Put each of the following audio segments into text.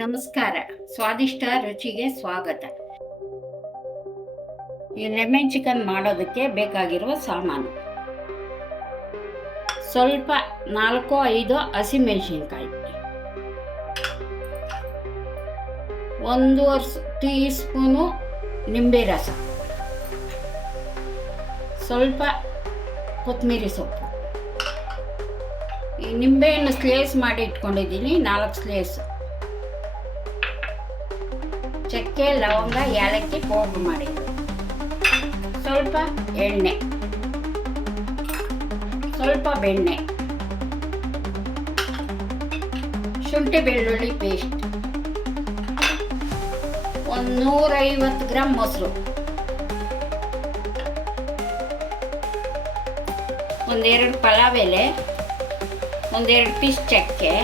ನಮಸ್ಕಾರ. ಸ್ವಾದಿಷ್ಟ ರುಚಿಗೆ ಸ್ವಾಗತ. ಈ ಲೆಮನ್ ಚಿಕನ್ ಮಾಡೋದಕ್ಕೆ ಬೇಕಾಗಿರುವ ಸಾಮಾನು: ಸ್ವಲ್ಪ 4-5 ಹಸಿಮೆಣಸಿನ್ಕಾಯಿ, 1 ಟೀ ಸ್ಪೂನು ನಿಂಬೆ ರಸ, ಸ್ವಲ್ಪ ಕೊತ್ತಂಬರಿ ಸೊಪ್ಪು. ಈ ನಿಂಬೆಯನ್ನು ಸ್ಲೇಸ್ ಮಾಡಿ ಇಟ್ಕೊಂಡಿದ್ದೀನಿ, 4 ಸ್ಲೇಸ್. ಚಕ್ಕೆ, ಲವಂಗ, ಏಲಕ್ಕಿ ಪೌಡ್ರ್ ಮಾಡಿ, ಸ್ವಲ್ಪ ಎಣ್ಣೆ, ಸ್ವಲ್ಪ ಬೆಣ್ಣೆ, ಶುಂಠಿ ಬೆಳ್ಳುಳ್ಳಿ ಪೇಸ್ಟ್, 150 ಗ್ರಾಮ್ ಮೊಸರು, 1-2 ಪಲಾವ್ ಎಲೆ, 1-2 ಪೀಸ್ ಚಕ್ಕೆ,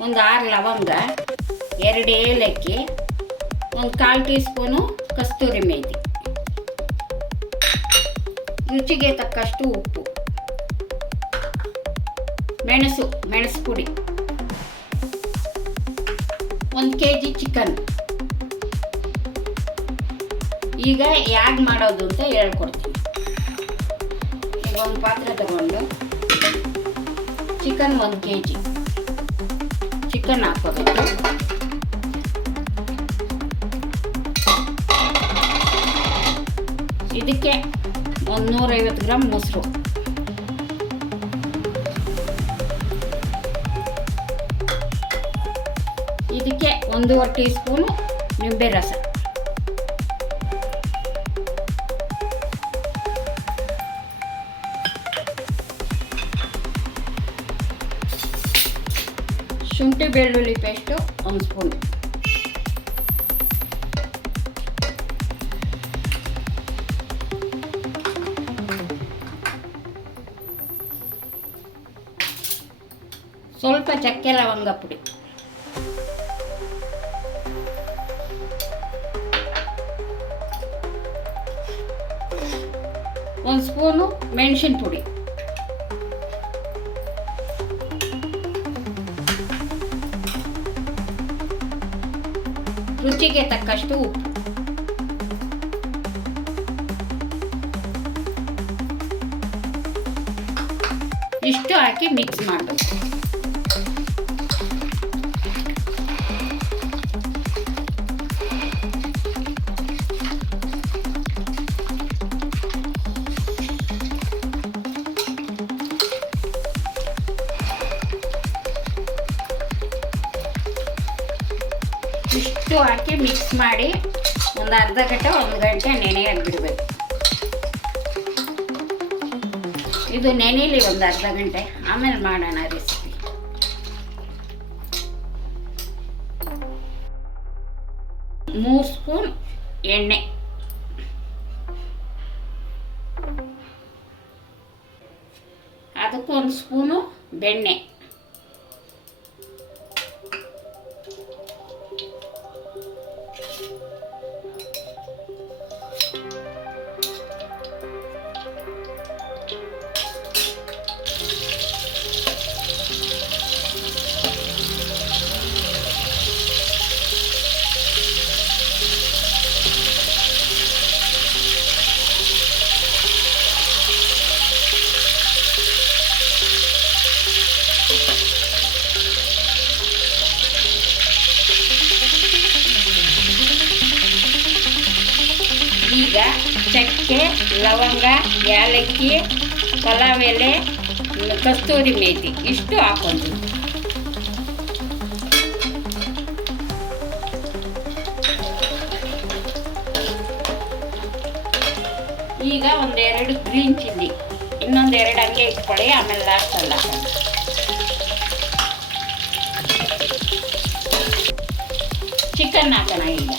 6 ಲವಂಗ, 2 ಏಲಕ್ಕಿ, 1/4 ಟೀ ಸ್ಪೂನು ಕಸ್ತೂರಿ ಮೇಥಿ, ರುಚಿಗೆ ತಕ್ಕಷ್ಟು ಉಪ್ಪು, ಮೆಣಸು ಪುಡಿ, 1 kg ಚಿಕನ್. ಈಗ ಹೇಗೆ ಮಾಡೋದು ಅಂತ ಹೇಳ್ಕೊಡ್ತೀನಿ. ಈಗ ಒಂದು ಪಾತ್ರೆ ತಗೊಂಡು ಚಿಕನ್ 1 kg ಚಿಕನ್ ಹಾಕೋಬೇಕು. ಇದಕ್ಕೆ 150 ಗ್ರಾಮ್ ಮೊಸರು, ಇದಕ್ಕೆ 1 ಟೀ ಸ್ಪೂನು ನಿಂಬೆ ರಸ, ಶುಂಠಿ ಬೆಳ್ಳುಳ್ಳಿ ಪೇಸ್ಟು 1 ಸ್ಪೂನ್, ಸ್ವಲ್ಪ ಚಕ್ಕೆ ಲವಂಗ ಪುಡಿ, ಒಂದು ಸ್ಪೂನು ಮೆಣಸಿನ ಪುಡಿ, ರುಚಿಗೆ ತಕ್ಕಷ್ಟು ಉಪ್ಪು. ಇಷ್ಟು ಹಾಕಿ ಮಿಕ್ಸ್ ಮಾಡಬೇಕು. ಇಷ್ಟು ಹಾಕಿ ಮಿಕ್ಸ್ ಮಾಡಿ ಒಂದು ಅರ್ಧ ಗಂಟೆ 1 ಗಂಟೆ ನೆನೆಯಾಗಿ ಬಿಡಬೇಕು. ಇದು ನೆನೆಯಲಿ ಒಂದು ಅರ್ಧ ಗಂಟೆ, ಆಮೇಲೆ ಮಾಡೋಣ ರೆಸಿಪಿ. ಮೂರು ಸ್ಪೂನ್ ಎಣ್ಣೆ, ಅದಕ್ಕೂ 1 ಸ್ಪೂನು ಬೆಣ್ಣೆ, ಈಗ ಚಕ್ಕೆ, ಲವಂಗ, ಏಲಕ್ಕಿ, ಪಲಾವ್ ಎಲೆ, ಕಸ್ತೂರಿ ಮೇಥಿ ಇಷ್ಟು ಹಾಕೊಂಡು ಈಗ 1-2 ಗ್ರೀನ್ ಚಿಲ್ಲಿ, ಇನ್ನೊಂದು 2 ಹಂಗೆ ಇಟ್ಕೊಳ್ಳಿ, ಆಮೇಲೆ ಲಾಸ್ಟಲ್ಲಿ ಹಾಕೊಂಡು ಚಿಕನ್ ಹಾಕೋಣ. ಈಗ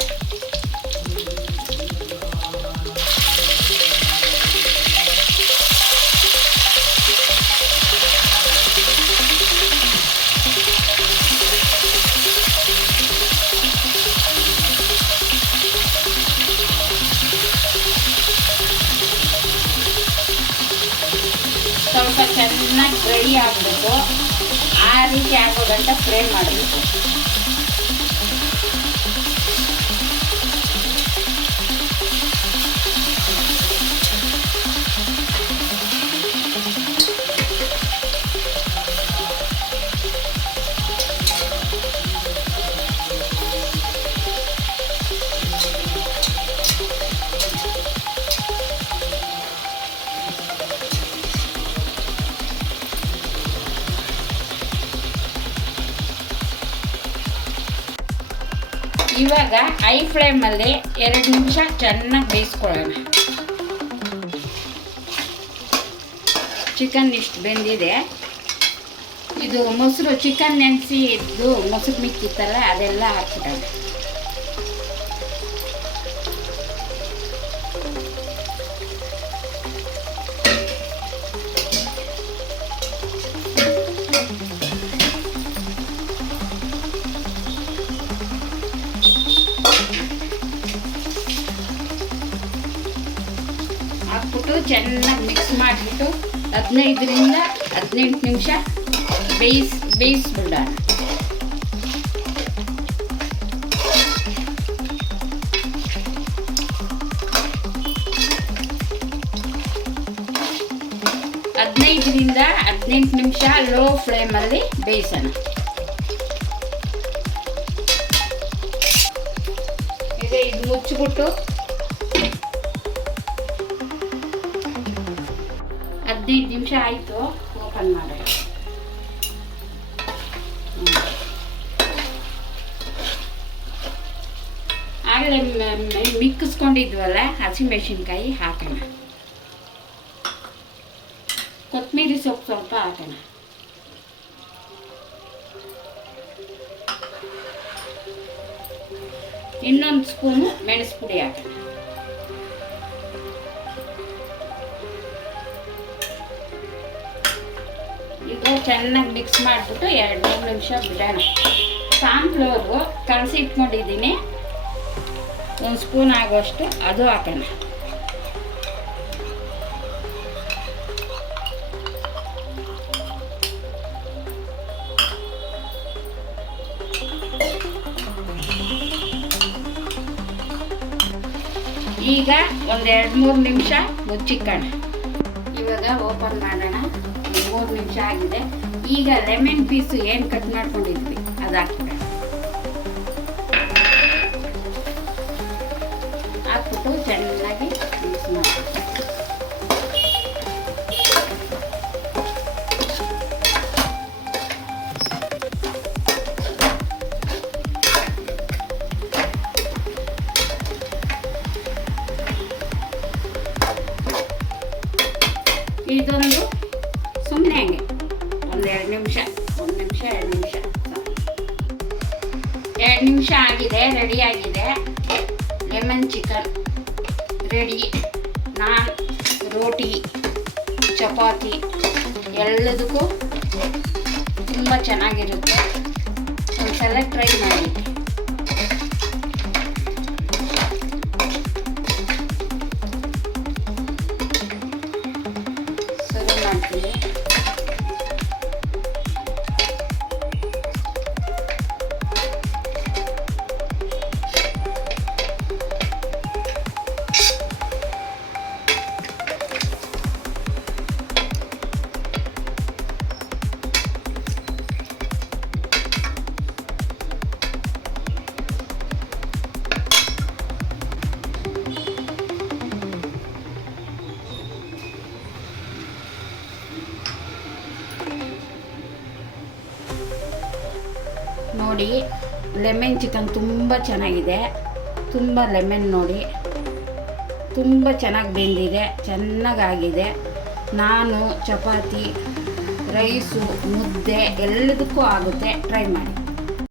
ಸ್ವಲ್ಪ ಚೆನ್ನಾಗಿ ಫ್ರೈ ಆಗಬೇಕು, ಆ ರೀತಿ ಆಗೋ ಗಂಟ ಫ್ರೈ ಮಾಡಬೇಕು. ಇವಾಗ ಹೈ ಫ್ಲೇಮಲ್ಲಿ 2 ನಿಮಿಷ ಚೆನ್ನಾಗಿ ಬೇಯಿಸ್ಕೊಳ್ಳೋಣ. ಚಿಕನ್ ಇಷ್ಟು ಬೆಂದಿದೆ. ಇದು ಮೊಸರು ಚಿಕನ್ ನೆನೆಸಿ ಇದ್ದು ಮೊಸರು ಮಿಕ್ಕಿತ್ತಲ್ಲ ಅದೆಲ್ಲ ಹಾಕ್ಬಿಡೋಣ. ಹಾಕ್ಬಿಟ್ಟು ಚೆನ್ನಾಗಿ ಮಿಕ್ಸ್ ಮಾಡಿಬಿಟ್ಟು 15ರಿಂದ 18 ನಿಮಿಷ ಬೇಯಿಸ್ಬಿಡೋಣ. ಹದಿನೈದರಿಂದ 18 ನಿಮಿಷ ಲೋ ಫ್ಲೇಮಲ್ಲಿ ಬೇಯಿಸೋಣ. ಈಗ ಇದು ಮುಚ್ಚಿಬಿಟ್ಟು 15 ನಿಮಿಷ ಆಯಿತು, ಓಪನ್ ಮಾಡೋಣ. ಆಗಲೇ ಮಿಕ್ಕಿಸ್ಕೊಂಡಿದ್ವಲ್ಲ ಹಸಿಮೆಣಸಿನ್ಕಾಯಿ ಹಾಕೋಣ. ಕೊತ್ತಂಬರಿ ಸೊಪ್ಪು ಸ್ವಲ್ಪ ಹಾಕೋಣ. ಇನ್ನೊಂದು ಸ್ಪೂನು ಮೆಣಸು ಪುಡಿ ಹಾಕೋಣ. ಈಗ ಚೆನ್ನಾಗಿ ಮಿಕ್ಸ್ ಮಾಡಿಬಿಟ್ಟು 2-3 ನಿಮಿಷ ಬಿಡೋಣ. ಕಾರ್ನ್ಫ್ಲೋರು ಕಲಸಿ ಇಟ್ಕೊಂಡಿದ್ದೀನಿ, 1 ಸ್ಪೂನ್ ಆಗೋಷ್ಟು ಅದು ಹಾಕೋಣ. ಈಗ 1-2-3 ನಿಮಿಷ ಮುಚ್ಚಿಕ್ಕೋಣ. ಇವಾಗ ಓಪನ್ ಮಾಡೋಣ. 3 ನಿಮಿಷ ಆಗಿದೆ. ಈಗ ಲೆಮನ್ ಪೀಸು ಏನು ಕಟ್ ಮಾಡ್ಕೊಂಡಿದ್ವಿ ಅದು ಹಾಕ್ಬಿಡೋಣ. ಹಾಕ್ಬಿಟ್ಟು ಚೆನ್ನಾಗಿ ಮಿಕ್ಸ್ ಮಾಡಿ. ಇದೊಂದು ಸುಮ್ಮನೆ ಹಂಗೆ 1-2 ನಿಮಿಷ 2 ನಿಮಿಷ ಆಗಿದೆ, ರೆಡಿ ಆಗಿದೆ. Lemon chicken ready. Naan, roti, chapati ಎಲ್ಲದಕ್ಕೂ ತುಂಬ ಚೆನ್ನಾಗಿರುತ್ತೆ. ಒಂದ್ಸಲ ಟ್ರೈ ಮಾಡಿ. ಸರ್ವ್ ಮಾಡ್ತೀನಿ. ನೋಡಿ, ಲೆಮನ್ ಚಿಕನ್ ತುಂಬ ಚೆನ್ನಾಗಿದೆ. ತುಂಬ ಲೆಮನ್ ನೋಡಿ, ತುಂಬ ಚೆನ್ನಾಗಿ ಬೆಂದಿದೆ, ಚೆನ್ನಾಗಾಗಿದೆ. ನಾನು ಚಪಾತಿ, ರೈಸು, ಮುದ್ದೆ ಎಲ್ಲದಕ್ಕೂ ಆಗುತ್ತೆ. ಟ್ರೈ ಮಾಡಿ.